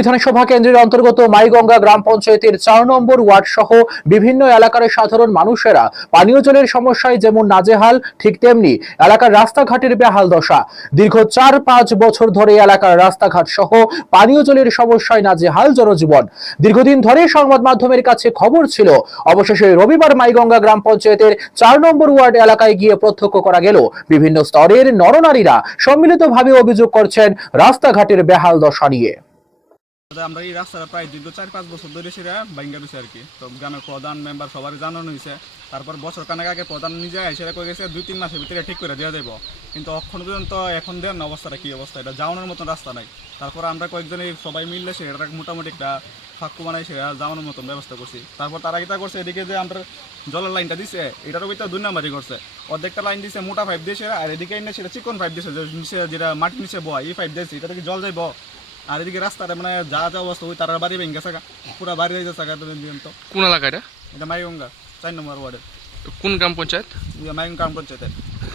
বিধানসভা কেন্দ্রের অন্তর্গত মাইগঙ্গা গ্রাম পঞ্চায়েতের চার নম্বর ওয়ার্ড সহ বিভিন্ন এলাকার সাধারণ মানুষেরা পানীয় জলের সমস্যায় যেমন নাজেহাল, ঠিক তেমনি এলাকার রাস্তাঘাটের বেহাল দশা। দীর্ঘ চার পাঁচ বছর ধরে এলাকার রাস্তাঘাট সহ পানীয় জলের সমস্যায় নাজেহাল জনজীবন। দীর্ঘদিন ধরে সংবাদ মাধ্যমের কাছে খবর ছিল, অবশেষে রবিবার মাইগঙ্গা গ্রাম পঞ্চায়েতের চার নম্বর ওয়ার্ড এলাকায় গিয়ে প্রত্যক্ষ করা গেল। বিভিন্ন স্তরের নরনারীরা সম্মিলিতভাবে অভিযোগ করছেন রাস্তাঘাটের বেহাল দশা নিয়ে। আমরা এই রাস্তাটা প্রায় দীর্ঘ চার পাঁচ বছর ধরে সেটা ভাঙ্গা রয়েছে আর কি। তো গ্রামের প্রধান মেম্বার সবার জানানো হয়েছে। তারপর বছর কানেক আগে প্রধান নিজে সেটা কয়ে গেছে, দুই, তিন মাসের ভিতরে ঠিক করে দেওয়া দেবো কিন্তু অক্ষণ পর্যন্ত এখন দেন না অবস্থাটা, কি অবস্থা? এটা যাওয়ানোর মতন রাস্তা নাই। তারপর আমরা কয়েকজনে সবাই মিললে সেটা মোটামুটি একটা ফাঁকু বানাই, সেটা যাওয়ানোর মতন ব্যবস্থা করছি। তারপর তারা এটা করছে, এদিকে যে আমরা জলের লাইনটা দিছে এটারও ভিতরে দুই নাম্বারই করছে। অর্ধেকটা লাইন দিছে মোটা পাইপ দিয়েছে আর এদিকে সেটা চিকন পাইপ দিয়েছে যেটা মাটির নিচে বয়, এই পাইপ দিয়েছে এটা থেকে জল যাইব? আর এদিকে রাস্তাটা মানে যা যা অবস্থা ওই তারা বাড়ি ভেঙে থাকা পুরা বাড়ি হয়ে থাকা তো। কোন এলাকা এটা? এটা মাইগঙ্গা চার নম্বর ওয়ার্ডের। কোন গ্রাম পঞ্চায়েত? ইয়ে মাইগঙ্গা গ্রাম পঞ্চায়েতের।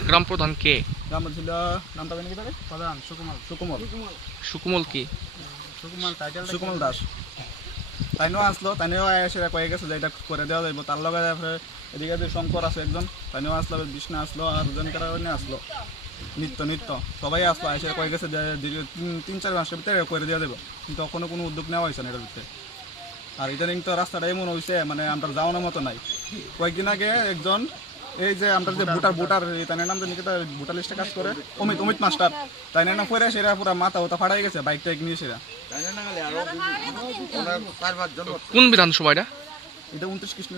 গ্রাম প্রধান কে? গ্রাম ছিল নামটা জানি কি প্রধান সুকুমাল সুকুমল সুকুমল কি? সুকুমাল সুকুমল দাস। তাইনও আসলো, তাইনও এসে কয়ে গেছে যে এটা করে দেওয়া যাইব। তার লগে তারপরে এদিকে যে শঙ্কর আছে একজন, তাইনও আসলো বিষ্ণু আসলো, আর দুজন কারণে আসলো। নিত্য নিত্য। সবাই আসলো এসে কয়ে গেছে যে তিন- তিন, চার মাসের ভিতরে করে দেওয়া যাবে কিন্তু কখনো কোনো উদ্যোগ নেওয়া হয়েছে না এটার ভিতরে। আর ইদানিং তো রাস্তাটা এমন হয়েছে মানে আমরা যাওয়ানোর মতো নাই। কয়েকদিন আগে একজন এই যে আমরা যে ভোটার ভোটার তাই নাম জানি নিকেতা ভোটার লিস্টে কাজ করে অমিত অমিত মাস্টার। তাই না পরে সেরা পুরা মাথা ওটা ফাড়াই গেছে বাইক টাইক নিয়ে সেরা। কোন বিধানসভা এটা? এটা উনত্রিশ কৃষ্ণ